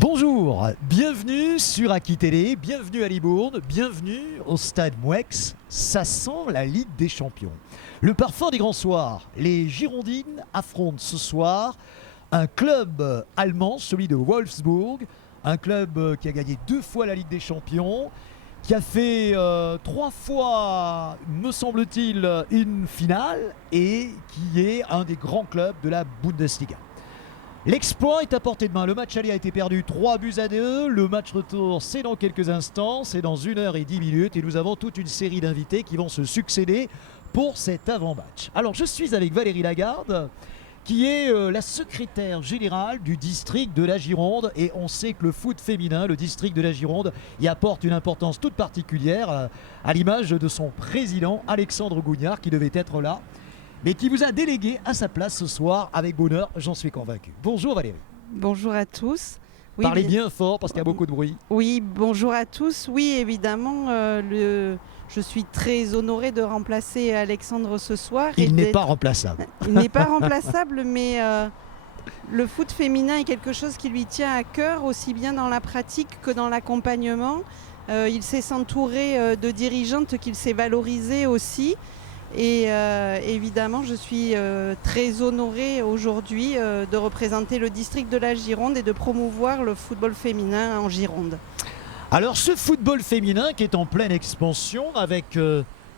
Bonjour, bienvenue sur Aki Télé, bienvenue à Libourne, bienvenue au stade Mouex. Ça sent la Ligue des Champions. Le parfum des grands soirs, les Girondines affrontent ce soir un club allemand, celui de Wolfsburg, un club qui a gagné 2 fois la Ligue des Champions, qui a fait 3 fois, me semble-t-il, une finale et qui est un des grands clubs de la Bundesliga. L'exploit est à portée de main. Le match aller a été perdu 3-2. Le match retour, c'est dans quelques instants. C'est dans 1h10 et nous avons toute une série d'invités qui vont se succéder pour cet avant-match. Alors, je suis avec Valérie Lagarde, qui est la secrétaire générale du district de la Gironde. Et on sait que le foot féminin, le district de la Gironde, y apporte une importance toute particulière, à l'image de son président, Alexandre Gougnard, qui devait être là, mais qui vous a délégué à sa place ce soir avec bonheur, j'en suis convaincu. Bonjour Valérie. Bonjour à tous. Oui, Parlez bien fort parce qu'il y a beaucoup de bruit. Oui, bonjour à tous. Oui, évidemment, je suis très honorée de remplacer Alexandre ce soir. Il n'est pas remplaçable. Il n'est pas remplaçable, mais le foot féminin est quelque chose qui lui tient à cœur, aussi bien dans la pratique que dans l'accompagnement. Il sait s'entourer de dirigeantes qu'il sait valoriser aussi. Et évidemment, je suis très honorée aujourd'hui de représenter le district de la Gironde et de promouvoir le football féminin en Gironde. Alors ce football féminin qui est en pleine expansion avec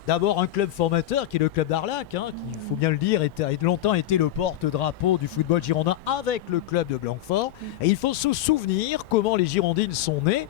d'abord un club formateur qui est le club d'Arlac, qui, il faut bien le dire, a longtemps été le porte-drapeau du football girondin avec le club de Blanquefort. Et il faut se souvenir comment les Girondines sont nées.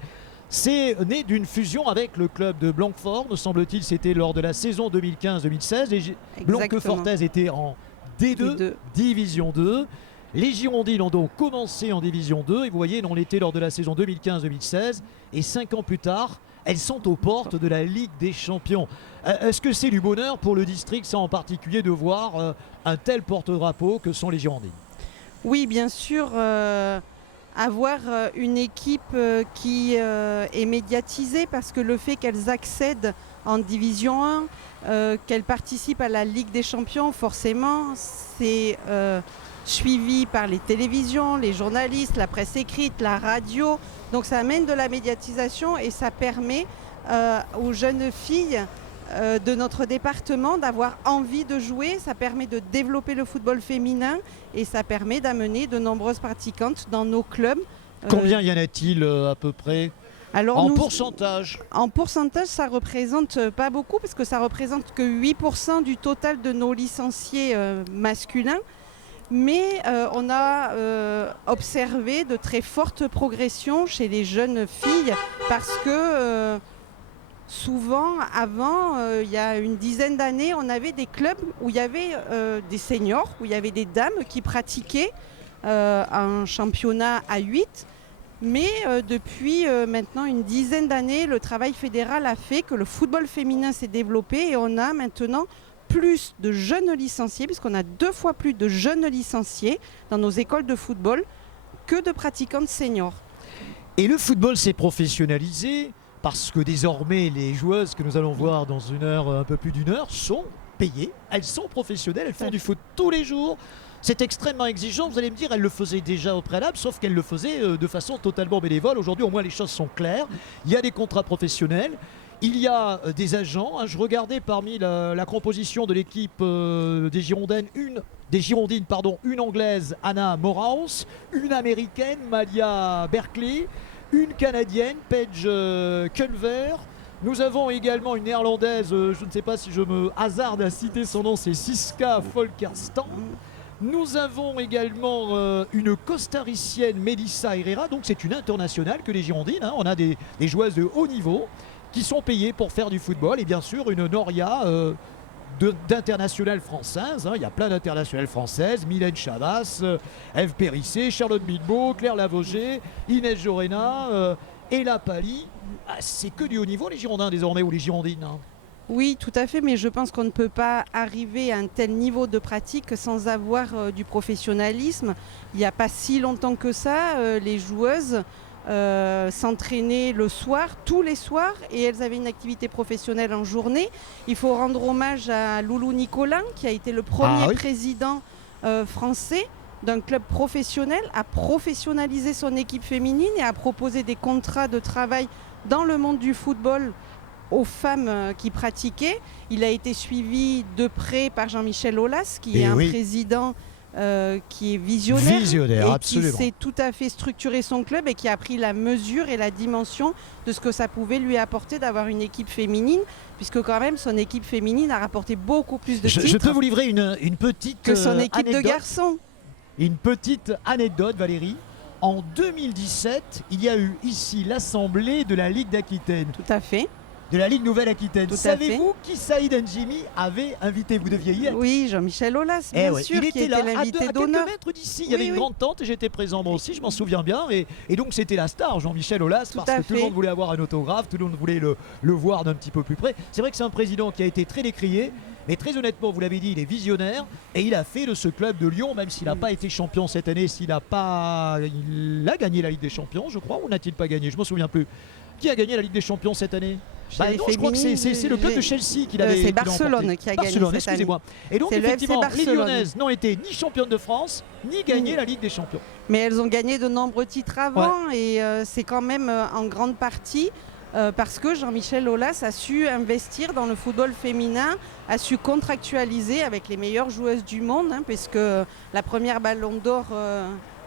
C'est né d'une fusion avec le club de Blanquefort, me semble-t-il, c'était lors de la saison 2015-2016. Les Blanquefortaises étaient en D2, Division 2. Les Girondines ont donc commencé en Division 2 et vous voyez, on était lors de la saison 2015-2016 et 5 ans plus tard, elles sont aux portes de la Ligue des Champions. Est-ce que c'est du bonheur pour le district, ça en particulier, de voir un tel porte-drapeau que sont les Girondines? Oui, bien sûr. Avoir une équipe qui est médiatisée, parce que le fait qu'elles accèdent en Division 1, qu'elles participent à la Ligue des Champions, forcément, c'est suivi par les télévisions, les journalistes, la presse écrite, la radio. Donc ça amène de la médiatisation et ça permet aux jeunes filles de notre département d'avoir envie de jouer, ça permet de développer le football féminin et ça permet d'amener de nombreuses pratiquantes dans nos clubs. Combien y en a-t-il à peu près? Alors en pourcentage? En pourcentage, ça ne représente pas beaucoup parce que ça ne représente que 8% du total de nos licenciés masculins. Mais on a observé de très fortes progressions chez les jeunes filles parce que souvent, avant, il y a une dizaine d'années, on avait des clubs où il y avait des seniors, où il y avait des dames qui pratiquaient un championnat à 8. Mais depuis maintenant une dizaine d'années, le travail fédéral a fait que le football féminin s'est développé et on a maintenant plus de jeunes licenciés, puisqu'on a 2 fois plus de jeunes licenciés dans nos écoles de football que de pratiquantes seniors. Et le football s'est professionnalisé parce que désormais les joueuses que nous allons voir dans un peu plus d'une heure sont payées, elles sont professionnelles, elles font du foot tous les jours. C'est extrêmement exigeant, vous allez me dire, elles le faisaient déjà au préalable, sauf qu'elles le faisaient de façon totalement bénévole. Aujourd'hui, au moins, les choses sont claires. Il y a des contrats professionnels, il y a des agents. Je regardais parmi la composition de l'équipe des Girondines, une anglaise, Anna Moraus, une américaine, Malia Berkeley, une Canadienne, Paige Culver. Nous avons également une Néerlandaise, je ne sais pas si je me hasarde à citer son nom, c'est Siska Folkerstam. Nous avons également une costaricienne, Melissa Herrera, donc c'est une internationale que les Girondines. On a des joueuses de haut niveau qui sont payées pour faire du football. Et bien sûr, une Noria d'internationales françaises. Il y a plein d'internationales françaises. Mylène Chavas, Ève Périssé, Charlotte Bilbao, Claire Lavogé, Inès Jorena, Ella Pali. C'est que du haut niveau les Girondins désormais, ou les Girondines. Oui, tout à fait, mais je pense qu'on ne peut pas arriver à un tel niveau de pratique sans avoir du professionnalisme. Il n'y a pas si longtemps que ça, les joueuses s'entraînaient le soir, tous les soirs, et elles avaient une activité professionnelle en journée. Il faut rendre hommage à Loulou Nicolin, qui a été le premier président français d'un club professionnel à professionnaliser son équipe féminine et à proposer des contrats de travail dans le monde du football aux femmes qui pratiquaient. Il a été suivi de près par Jean-Michel Aulas, qui est un président qui est visionnaire et absolument. qui sait tout à fait structurer son club et qui a pris la mesure et la dimension de ce que ça pouvait lui apporter d'avoir une équipe féminine, puisque quand même son équipe féminine a rapporté beaucoup plus de titres. Je peux vous livrer une petite que son équipe anecdote. de garçons. Une petite anecdote, Valérie. En 2017, il y a eu ici l'assemblée de la Ligue d'Aquitaine. Tout à fait. De la Ligue Nouvelle-Aquitaine. Tout à Savez-vous qui Saïd Njimi avait invité? Vous deviez y être. Oui, Jean-Michel Aulas, bien sûr, il qui était était là, l'invité à d'honneur. quelques mètres d'ici. Il y avait une grande tente et j'étais présent moi aussi, je m'en souviens bien. Et donc c'était la star, Jean-Michel Aulas, parce que tout le monde voulait avoir un autographe, tout le monde voulait le voir d'un petit peu plus près. C'est vrai que c'est un président qui a été très décrié. Mais très honnêtement, vous l'avez dit, il est visionnaire et il a fait de ce club de Lyon, même s'il n'a pas été champion cette année, il a gagné la Ligue des Champions, je crois, ou n'a-t-il pas gagné? Je ne me souviens plus. Qui a gagné la Ligue des Champions cette année? Non, je crois que c'est le club de Chelsea qui l'avait. C'est Barcelone qui a gagné cette année. Excusez-moi. Et donc effectivement, les Lyonnaises n'ont été ni championnes de France, ni gagné la Ligue des Champions. Mais elles ont gagné de nombreux titres avant et c'est quand même en grande partie parce que Jean-Michel Aulas a su investir dans le football féminin, a su contractualiser avec les meilleures joueuses du monde, puisque la première Ballon d'Or,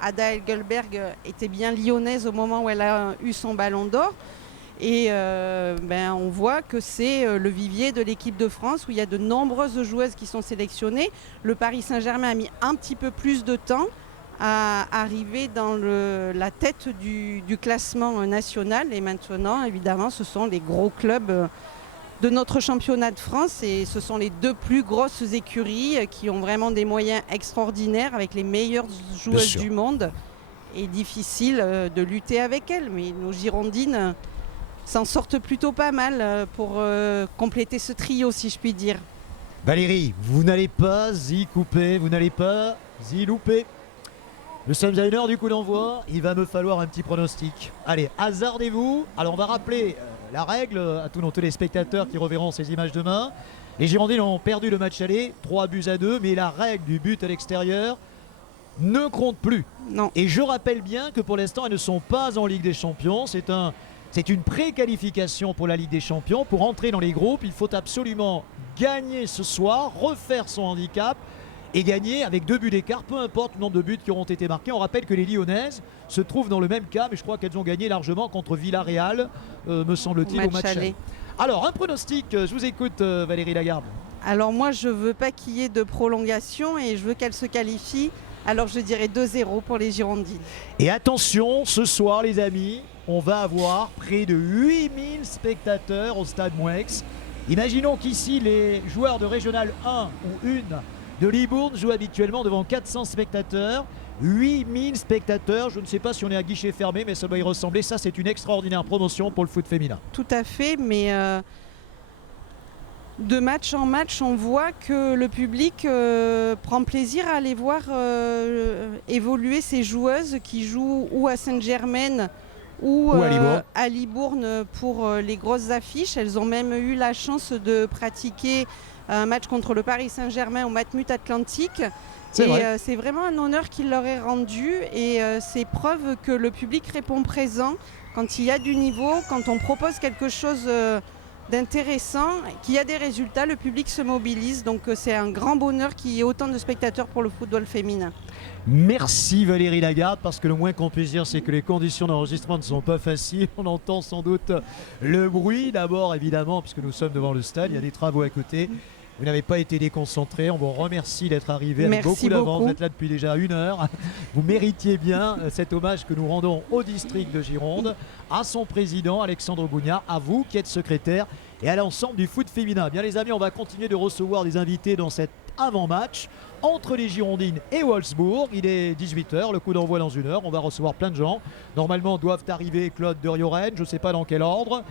Ada Hegelberg, était bien lyonnaise au moment où elle a eu son Ballon d'Or. Et on voit que c'est le vivier de l'équipe de France où il y a de nombreuses joueuses qui sont sélectionnées. Le Paris Saint-Germain a mis un petit peu plus de temps à arriver dans la tête du classement national. Et maintenant, évidemment, ce sont les gros clubs de notre championnat de France et ce sont les deux plus grosses écuries qui ont vraiment des moyens extraordinaires avec les meilleures joueuses du monde. Et difficile de lutter avec elles. Mais nos Girondines s'en sortent plutôt pas mal pour compléter ce trio, si je puis dire. Valérie, vous n'allez pas y couper, vous n'allez pas y louper. Nous sommes à une heure du coup d'envoi, il va me falloir un petit pronostic. Allez, hasardez-vous. Alors on va rappeler la règle à tous nos téléspectateurs qui reverront ces images demain. Les Girondins ont perdu le match aller, 3-2, mais la règle du but à l'extérieur ne compte plus. Non. Et je rappelle bien que pour l'instant, elles ne sont pas en Ligue des Champions. C'est une pré-qualification pour la Ligue des Champions. Pour entrer dans les groupes, il faut absolument gagner ce soir, refaire son handicap et gagner avec 2 buts d'écart, peu importe le nombre de buts qui auront été marqués. On rappelle que les Lyonnaises se trouvent dans le même cas, mais je crois qu'elles ont gagné largement contre Villarreal, me semble-t-il, au match aller. Alors, un pronostic, je vous écoute Valérie Lagarde. Alors moi, je ne veux pas qu'il y ait de prolongation et je veux qu'elles se qualifient. Alors je dirais 2-0 pour les Girondines. Et attention, ce soir les amis, on va avoir près de 8000 spectateurs au stade Mouex. Imaginons qu'ici les joueurs de Régional 1 ou 1 de Libourne jouent habituellement devant 400 spectateurs. 8000 spectateurs, je ne sais pas si on est à guichet fermé, mais ça doit y ressembler. Ça, c'est une extraordinaire promotion pour le foot féminin. Tout à fait, mais de match en match, on voit que le public prend plaisir à aller voir évoluer ces joueuses qui jouent ou à Saint-Germain ou à Libourne pour les grosses affiches. Elles ont même eu la chance de pratiquer un match contre le Paris Saint-Germain au Matmut Atlantique. C'est vraiment un honneur qu'il leur est rendu et c'est preuve que le public répond présent quand il y a du niveau, quand on propose quelque chose d'intéressant, qu'il y a des résultats, le public se mobilise. Donc c'est un grand bonheur qu'il y ait autant de spectateurs pour le football féminin. Merci Valérie Lagarde, parce que le moins qu'on puisse dire, c'est que les conditions d'enregistrement ne sont pas faciles. On entend sans doute le bruit d'abord, évidemment, puisque nous sommes devant le stade, il y a des travaux à côté. Vous n'avez pas été déconcentré, on vous remercie d'être arrivé avec beaucoup d'avance, vous êtes là depuis déjà 1 heure. Vous méritiez bien cet hommage que nous rendons au district de Gironde, à son président Alexandre Bougnat, à vous qui êtes secrétaire et à l'ensemble du foot féminin. Bien les amis, on va continuer de recevoir des invités dans cet avant-match entre les Girondines et Wolfsburg. Il est 18h, le coup d'envoi dans 1 heure, on va recevoir plein de gens. Normalement doivent arriver Claude de Rioren, je ne sais pas dans quel ordre.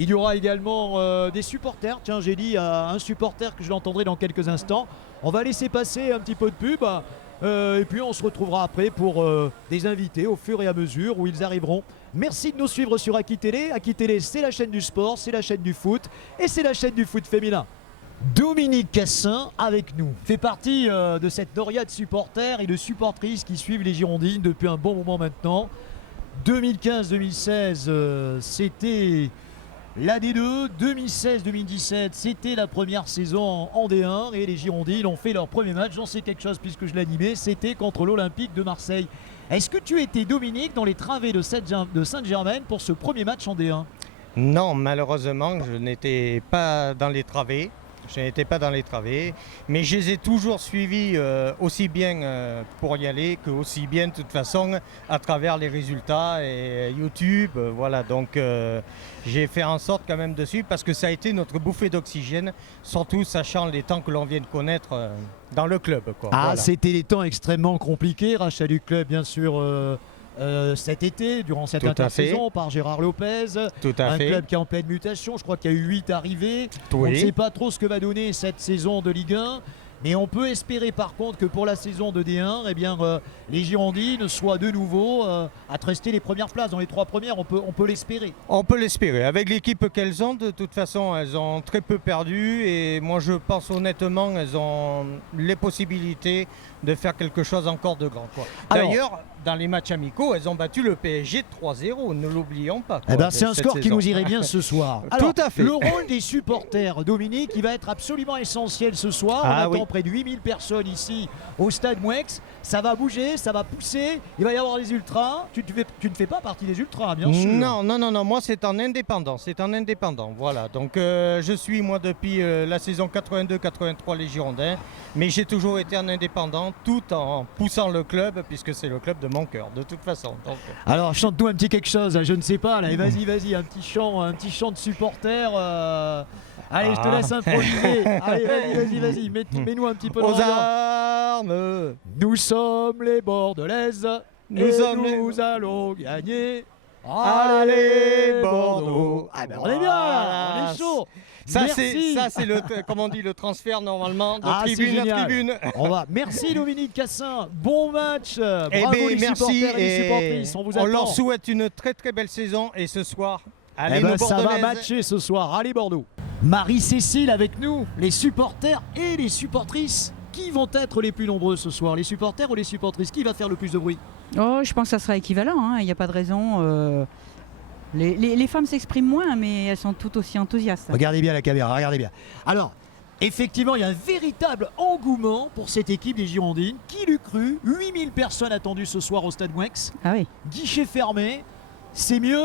Il y aura également des supporters. Tiens, j'ai dit à un supporter que je l'entendrai dans quelques instants. On va laisser passer un petit peu de pub et puis on se retrouvera après pour des invités au fur et à mesure où ils arriveront. Merci de nous suivre sur Aki Télé. Aki Télé, c'est la chaîne du sport, c'est la chaîne du foot et c'est la chaîne du foot féminin. Dominique Cassin avec nous fait partie de cette noria de supporters et de supportrices qui suivent les Girondines depuis un bon moment maintenant. 2015-2016, c'était la D2. 2016-2017, c'était la première saison en D1 et les Girondines ont fait leur premier match. J'en sais quelque chose puisque je l'animais, c'était contre l'Olympique de Marseille. Est-ce que tu étais, Dominique, dans les travées de Saint-Germain pour ce premier match en D1? Non, malheureusement, je n'étais pas dans les travées. Mais je les ai toujours suivis aussi bien pour y aller que aussi bien de toute façon à travers les résultats et YouTube. Voilà, donc j'ai fait en sorte quand même de suivre parce que ça a été notre bouffée d'oxygène, surtout sachant les temps que l'on vient de connaître dans le club, quoi. Ah, Voilà. c'était des temps extrêmement compliqués, rachat du club bien sûr cet été, durant cette Tout à intersaison par Gérard Lopez. Tout à Un fait. club qui est en pleine mutation, je crois qu'il y a eu 8 arrivées. On ne Oui. sait pas trop ce que va donner cette saison de Ligue 1. Mais on peut espérer par contre que pour la saison de D1, eh bien, les Girondines soient de nouveau à rester les premières places. Dans les 3 premières, on peut l'espérer. On peut l'espérer. Avec l'équipe qu'elles ont, de toute façon, elles ont très peu perdu. Et moi, je pense honnêtement, elles ont les possibilités de faire quelque chose encore de grand, quoi. Alors- D'ailleurs, dans les matchs amicaux, elles ont battu le PSG de 3-0. Ne l'oublions pas, quoi, Eh ben, de c'est un cette score qui saison. nous irait bien ce soir. Tout à fait. Le rôle des supporters, Dominique, il va être absolument essentiel ce soir. On Ah attend oui. près de 8000 personnes ici au stade Mouex. Ça va bouger, ça va pousser. Il va y avoir les ultras. Tu ne fais pas partie des ultras, bien sûr. Non. Moi, c'est en indépendant. Voilà. Donc, je suis, moi, depuis la saison 82-83, les Girondins. Mais j'ai toujours été en indépendant tout en poussant le club, puisque c'est le club de mon cœur, de toute façon. Donc, Alors, chante-nous un petit quelque chose, hein, je ne sais pas. Là. Et vas-y, un petit chant de supporter. Allez, je te laisse improviser. Allez, vas-y. Mets-nous un petit peu aux dans armes. Nous sommes les Bordelaises. Nous allons gagner. Allez, Bordeaux. Ah ben on est bien là, on est chaud. Ça Merci. c'est le comme on dit le transfert normalement de Ah, c'est tribune à génial. tribune. On va. Merci Dominique Cassin. Bon match. Eh Bravo bien, les merci supporters et les et supportrices. On vous attend. leur souhaite une très très belle saison et ce soir, allez Eh ben, nos ça va Bordelaises. matcher ce soir. Allez Bordeaux. Marie-Cécile avec nous, les supporters et les supportrices. Qui vont être les plus nombreux ce soir? Les supporters ou les supportrices? Qui va faire le plus de bruit? Oh, je pense que ça sera équivalent, hein. Il n'y a pas de raison. Les femmes s'expriment moins, mais elles sont toutes aussi enthousiastes. Regardez bien la caméra, regardez bien. Alors, effectivement, il y a un véritable engouement pour cette équipe des Girondines. Qui l'eût cru? 8000 personnes attendues ce soir au stade Mouex. Ah oui. Guichet fermé. C'est mieux.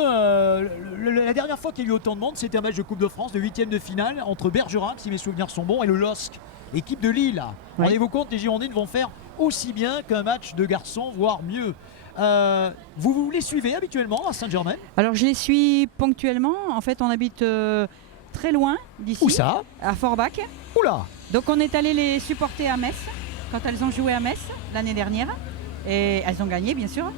La dernière fois qu'il y a eu autant de monde, c'était un match de Coupe de France de 8e de finale entre Bergerac, si mes souvenirs sont bons, et le LOSC, l'équipe de Lille. Oui. Rendez-vous compte, les Girondines vont faire aussi bien qu'un match de garçons, voire mieux. Vous les suivez habituellement à Saint-Germain? Alors je les suis ponctuellement. En fait, on habite très loin d'ici, Où ça? à Forbach. Oula! Donc on est allé les supporter à Metz quand elles ont joué à Metz l'année dernière. Et elles ont gagné, bien sûr.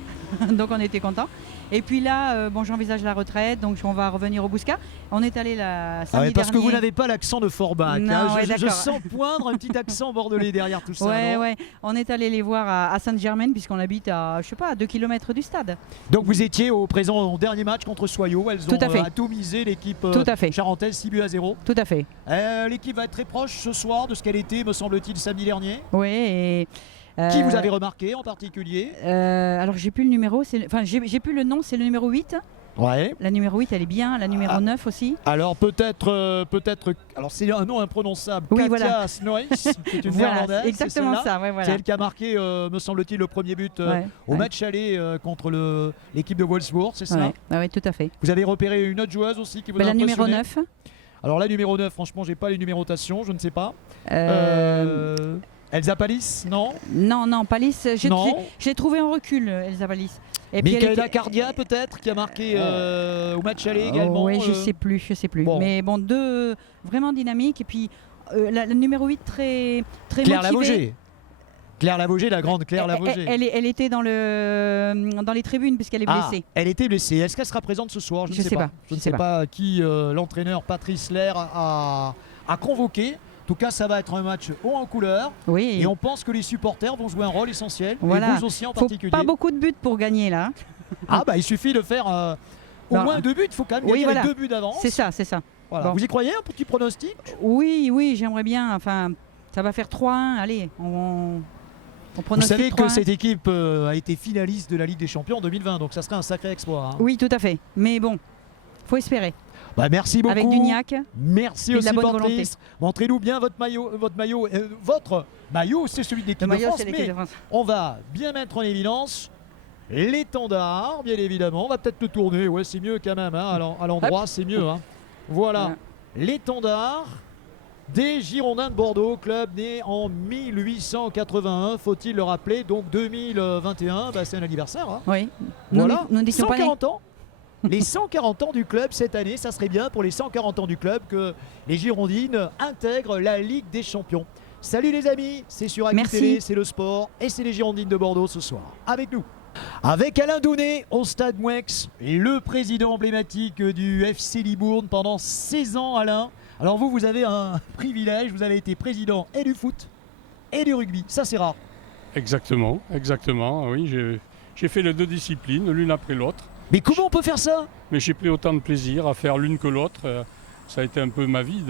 Donc on était contents. Et puis là, j'envisage la retraite, donc on va revenir au Bouscat. On est allé la samedi Parce que dernier. vous n'avez pas l'accent de Forbach. Non, Hein. ouais, Je d'accord. sens poindre un petit accent bordelais derrière tout ça. Ouais, non ouais. On est allé les voir à Saint-Germain puisqu'on habite à, je sais pas, à 2 km du stade. Donc vous étiez au présent au dernier match contre Soyaux. Elles ont Tout à fait. atomisé l'équipe Tout à fait. charentaise 6-0. Tout à fait. L'équipe va être très proche ce soir de ce qu'elle était, me semble-t-il, samedi dernier. Oui. Et, Qui vous avez remarqué en particulier? alors j'ai plus le numéro, j'ai plus le nom, c'est le numéro 8. Ouais. La numéro 8 elle est bien, la numéro 9 aussi. Alors peut-être, alors c'est un nom imprononçable. Oui, Katia voilà. Snoïs, qui est une Voilà, néerlandaise, c'est exactement c'est celle-là. ça. Ouais, voilà. C'est elle qui a marqué, me semble-t-il, le premier but Ouais, au ouais. match aller contre l'équipe de Wolfsburg, c'est ça? Ouais, ouais, tout à fait. Vous avez repéré une autre joueuse aussi qui vous a La numéro impressionné? 9. Alors la numéro 9, franchement, j'ai pas les numérotations, je ne sais pas. Elsa Palis, non? Non, Palis, Non. j'ai trouvé en recul, Elsa Palis. Et puis elle Michaela était- Cardia peut-être, qui a marqué au match aller également. Oui, je sais plus. bon. Mais bon, deux vraiment dynamiques. Et puis la numéro 8 très Claire motivée. Lavogé. Claire Lavogé, la grande Claire Lavogé. Elle était dans les tribunes puisqu'elle est blessée. Elle était blessée. Est-ce qu'elle sera présente ce soir? Je ne sais pas. Je ne sais pas qui l'entraîneur Patrice Lair a convoqué. En tout cas, ça va être un match haut en couleur. Oui. Et on pense que les supporters vont jouer un rôle essentiel. Voilà. Et vous aussi en Faut particulier. pas beaucoup de buts pour gagner là. Ah bah il suffit de faire au Non. moins 2 buts. Il faut quand même Oui, gagner voilà. avec 2 buts d'avance. C'est ça. Voilà. Bon. Vous y croyez, un petit pronostic? Oui, j'aimerais bien. Enfin, ça va faire 3-1. Allez, on Vous pronostique savez que 3-1. cette équipe a été finaliste de la Ligue des Champions en 2020, donc ça serait un sacré exploit. Hein. Oui, tout à fait. Mais bon, faut espérer. Bah, merci beaucoup. Avec du niaque. Merci et de aussi la bonne volonté. Patrice. Montrez-nous bien votre maillot. Votre maillot, c'est celui de Le l'équipe de maillot, France, c'est l'équipe mais de France. on va bien mettre en évidence l'étendard, bien évidemment. On va peut-être le tourner, ouais, c'est mieux quand même. Hein. À l'endroit, c'est mieux. Hein. Voilà, l'étendard des Girondins de Bordeaux, club né en 1881, faut-il le rappeler. Donc 2021, bah, c'est un anniversaire. Hein. Oui. Voilà, Nous n'étions pas nés. 140 ans. Les 140 ans du club cette année, ça serait bien pour les 140 ans du club que les Girondines intègrent la Ligue des Champions. Salut les amis, c'est sur Actu Merci. Télé, c'est le sport et c'est les Girondines de Bordeaux ce soir. Avec nous. Avec Alain Donnet au Stade Mouex, le président emblématique du FC Libourne pendant 16 ans, Alain. Alors vous avez un privilège, vous avez été président et du foot et du rugby, ça c'est rare. Exactement, oui, j'ai fait les deux disciplines, l'une après l'autre. Mais comment on peut faire ça? Mais j'ai pris autant de plaisir à faire l'une que l'autre. Ça a été un peu ma vie.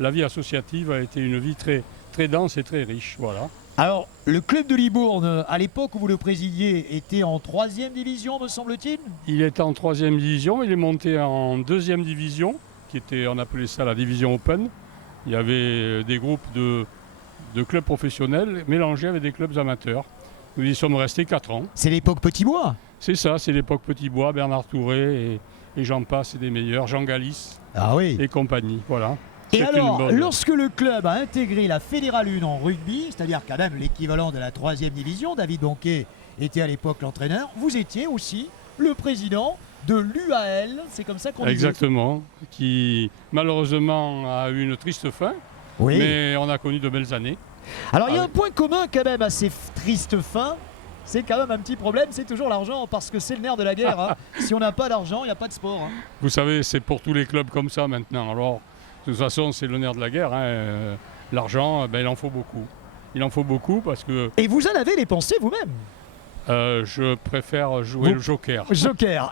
La vie associative a été une vie très, très dense et très riche. Voilà. Alors, le club de Libourne, à l'époque où vous le présidiez, était en 3e division, me semble-t-il? Il était en 3e division, il est monté en 2e division, on appelait ça la division Open. Il y avait des groupes de clubs professionnels mélangés avec des clubs amateurs. Nous y sommes restés 4 ans. C'est l'époque Petit Bois. C'est ça, c'est l'époque Petit Bois, Bernard Touré et j'en passe, et des meilleurs, Jean Galis Ah oui. et compagnie. Voilà. Et C'est alors, une bonne- lorsque le club a intégré la Fédérale 1 en rugby, c'est-à-dire quand même l'équivalent de la 3e division, David Donquet était à l'époque l'entraîneur, vous étiez aussi le président de l'UAL, c'est comme ça qu'on dit. Exactement, qui malheureusement a eu une triste fin, Oui. mais on a connu de belles années. Alors il y a Ah un point commun quand même à ces tristes fins, c'est quand même un petit problème, c'est toujours l'argent, parce que c'est le nerf de la guerre. Hein. Si on n'a pas d'argent, il n'y a pas de sport. Hein. Vous savez, c'est pour tous les clubs comme ça maintenant. Alors, de toute façon, c'est le nerf de la guerre. Hein. L'argent, il en faut beaucoup. Il en faut beaucoup parce que Et vous en avez dépensé vous-même. je préfère jouer Vous- le joker. Joker.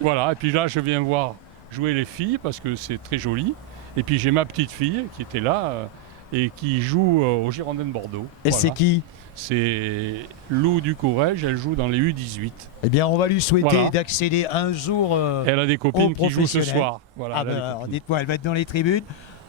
Voilà, et puis là, je viens voir jouer les filles parce que c'est très joli. Et puis j'ai ma petite fille qui était là et qui joue au Girondins de Bordeaux. Et Voilà. c'est qui? C'est Lou Ducourage, elle joue dans les U18. Eh bien, on va lui souhaiter Voilà. d'accéder un jour. Elle a des copines qui jouent ce professionnel. soir. Voilà, Ah elle a des bah, alors, copines. dites-moi, elle va être dans les tribunes.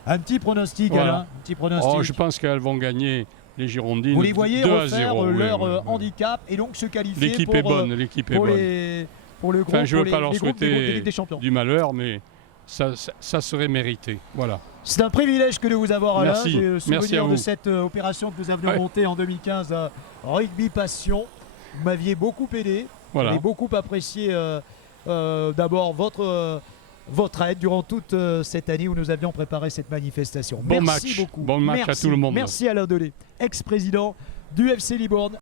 Un petit pronostic, Voilà. Alain. Un petit pronostic. Oh, je pense qu'elles vont gagner les Girondines. Vous les voyez 2 à refaire 0, leur oui, oui. handicap et donc se qualifier L'équipe pour, est bonne, l'équipe est pour, bonne. pour le groupe, Enfin, je veux pour pas les- leur les groupes des souhaiter Ligue des Champions. du malheur, mais ça serait mérité. Voilà. C'est un privilège que de vous avoir, Alain. Merci. J'ai le Merci à souvenir de vous. cette opération que nous avions Ouais. montée en 2015 à Rugby Passion. Vous m'aviez beaucoup aidé. Voilà. J'ai beaucoup apprécié d'abord votre aide durant toute cette année où nous avions préparé cette manifestation. Bon Merci match. beaucoup. Bon match à Merci. tout le monde. Merci Alain Delay, ex-président du FC Libourne.